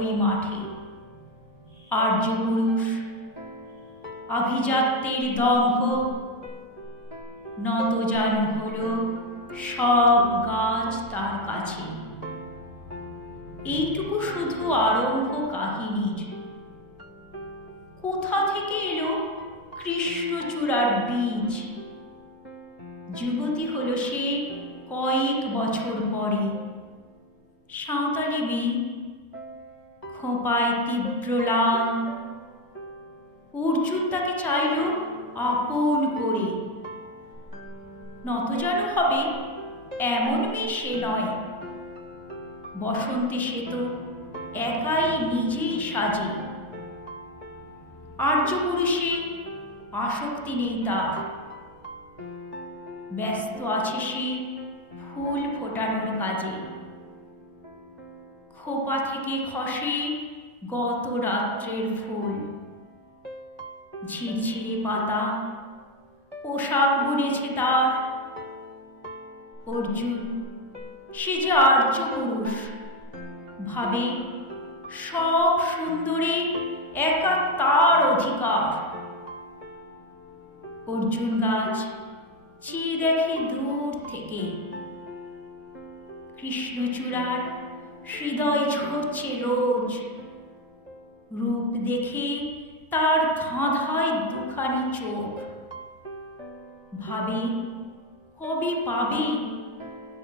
ওই মাঠে আর্যপুরুষ আভিজাত্যের দম্ভ নত যান হল সব গাছ তার কাছে এইটুকু শুধু আরম্ভ কাহিনীর কোথা থেকে এলো কৃষ্ণচূড়ার বীজ যুবতী হল সে কয়েক বছর পরে সাঁওতালি মেয়ে খোঁপায় তীব্র লাল অর্জুন তাকে চাইল আপন করে যেন হবে এমন মেয়ে সে নয় বসন্তে সে তো একাই নিজেই সাজে আর্য পুরুষে আসক্তি নেই তার ব্যস্ত আছে সে ফুল ফোটানোর কাজে খোপা থেকে খসে গত রাত্রের ফুল ঝিরঝিরে পাতা পোশাক বুনেছে তার অর্জুন সে যে আর্য পুরুষ ভাবে সব সুন্দরী একা তার অধিকার অর্জুন গাছ চেয়ে দেখে দূর থেকে কৃষ্ণচূড়ার হৃদয় ঝরছে রোজ রূপ দেখে তার ধাঁধায় দুখানি চোখ ভাবে কবে পাবে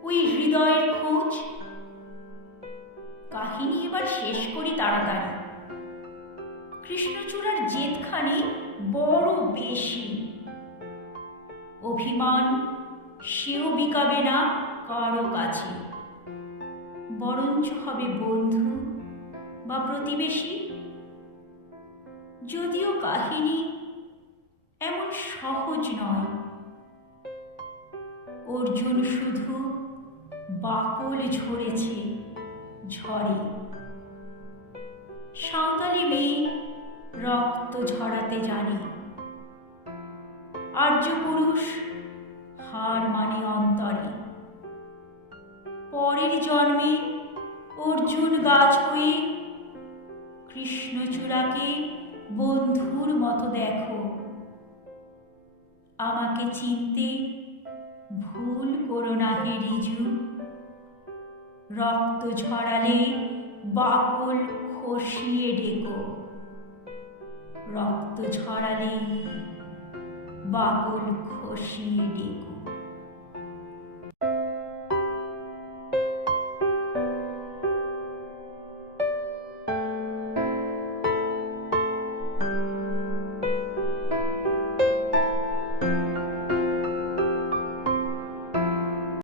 ওই হৃদয়ের খোঁজ কাহিনী এবার শেষ করি তাড়াতাড়ি কৃষ্ণচূড়ার জেদখানি বড় বেশি অভিমান সেও বিকাবে না কারো কাছে বরঞ্চ হবে বন্ধু বা প্রতিবেশী যদিও কাহিনী এমন সহজ নয় অর্জুন শুধু বাকল ঝরেছে ঝরে সাঁওতালি মেয়ে রক্ত ঝরাতে জানে আর্য পুরুষ হার মানে গাছই কৃষ্ণচূড়াকে বন্ধুর মতো দেখো আমাকে চিনতে ভুল করো না হে রিজু রক্ত ঝরালে বাকল খসিয়ে ডেকো রক্ত ঝরালে বাকল খসিয়ে ডেকো